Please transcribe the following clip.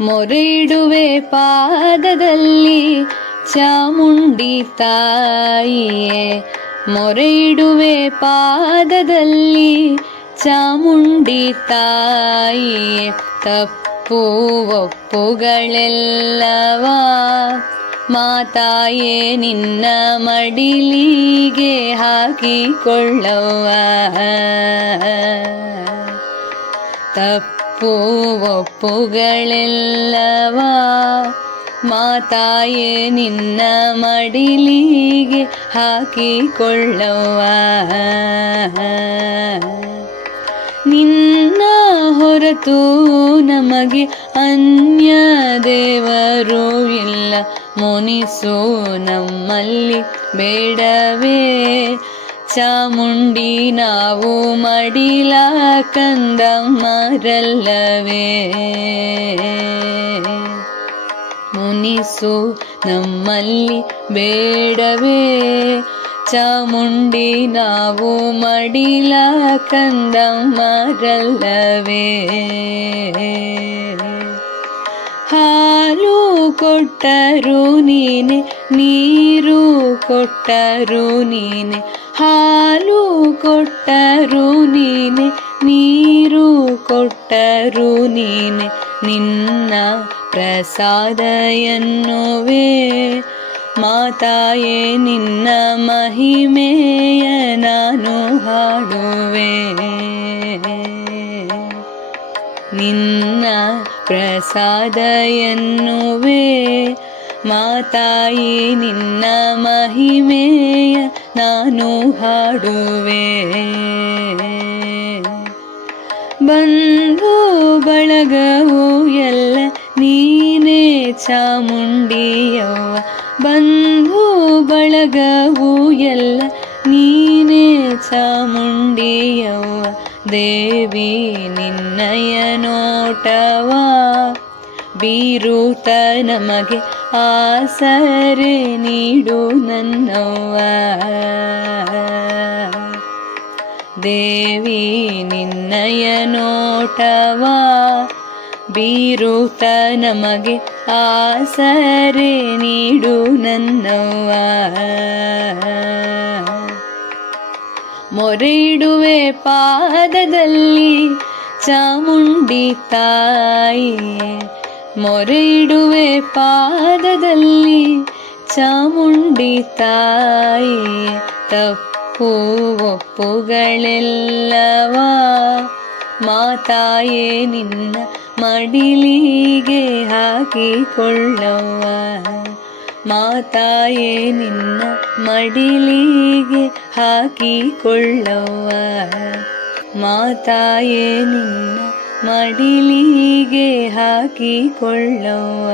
ಮೊರೆ ಇಡುವೆ ಪಾದದಲ್ಲಿ ಚಾಮುಂಡಿ ತಾಯಿಯೇ, ಮೊರೆ ಇಡುವೆ ಪಾದದಲ್ಲಿ ಚಾಮುಂಡಿ ತಾಯಿಯೇ. ತಪ್ಪು ಒಪ್ಪುಗಳೆಲ್ಲವ ಮಾತಾಯೇ ನಿನ್ನ ಮಡಿಲಿಗೆ ಹಾಕಿಕೊಳ್ಳವ್ವ. ತಪ್ಪು ಒಪ್ಪುಗಳೆಲ್ಲವ ಮಾತಾಯೇ ನಿನ್ನ ಮಡಿಲಿಗೆ ಹಾಕಿಕೊಳ್ಳವ್ವ. ನಿನ್ನ ಹೊರತು ನಮಗೆ ಅನ್ಯ ದೇವರು ಇಲ್ಲ, ಮುನಿಸು ನಮ್ಮಲ್ಲಿ ಬೇಡವೇ ಚಾಮುಂಡಿ ನಾವು ಮಡಿಲ ಕಂದಮ್ಮರಲ್ಲವೇ. ಮುನಿಸು ನಮ್ಮಲ್ಲಿ ಬೇಡವೇ ಚಾಮುಂಡಿ ನಾವು ಮಡಿಲ ಕಂದಮ್ಮರಲ್ಲವೇ. ಹಾಲು ಕೊಟ್ಟರು ನೀನೆ, ನೀರು ಕೊಟ್ಟರು ನೀನೆ, ಹಾಲು ಕೊಟ್ಟರು ನೀನೆ, ನೀರು ಕೊಟ್ಟರು ನೀನೆ. ನಿನ್ನ ಪ್ರಸಾದ ಎನ್ನುವೆ ಮಾತಾಯೇ, ನಿನ್ನ ಮಹಿಮೆಯ ನಾನು ಹಾಡುವೆ. ನಿನ್ನ ಪ್ರಸಾದ ಎನ್ನುವೆ ಮಾತಾಯಿ, ನಿನ್ನ ಮಹಿಮೆಯ ನಾನು ಹಾಡುವೆ. ಬಂಧು ಬಳಗವು ಎಲ್ಲ ನೀನೇ ಚಾಮುಂಡಿಯವ್ವ, ಬಂಧು ಬಳಗವು ಎಲ್ಲ ನೀನೇ ಚಾಮುಂಡಿಯವ್ವ. ದೇವಿ ನಿನ್ನಯ ನೋಟವ ಬೀರುತ್ತ ನಮಗೆ ಆಸರೆ ನೀಡು ನನ್ನವ್ವ. ದೇವಿ ನಿನ್ನಯ ನೋಟವ ಬೀರುತ್ತ ನಮಗೆ ಆಸರೆ ನೀಡು ನನ್ನವ್ವ. ಮೊರೆ ಇಡುವೆ ಪಾದದಲ್ಲಿ ಚಾಮುಂಡಿ ತಾಯಿಯೇ, ಮೊರೆ ಇಡುವೆ ಪಾದದಲ್ಲಿ ಚಾಮುಂಡಿ ತಾಯಿಯೇ. ತಪ್ಪು ಒಪ್ಪುಗಳೆಲ್ಲವ ಮಾತಾಯೇ ನಿನ್ನ ಮಡಿಲಿಗೆ ಹಾಕಿಕೊಳ್ಳವ್ವ. ಮಾತಾಯೇ ನಿನ್ನ ಮಡಿಲಿಗೆ ಹಾಕಿಕೊಳ್ಳವ್ವ. ಮಾತಾಯೇ ನಿನ್ನ ಮಡಿಲಿಗೆ ಹಾಕಿಕೊಳ್ಳವ್ವ.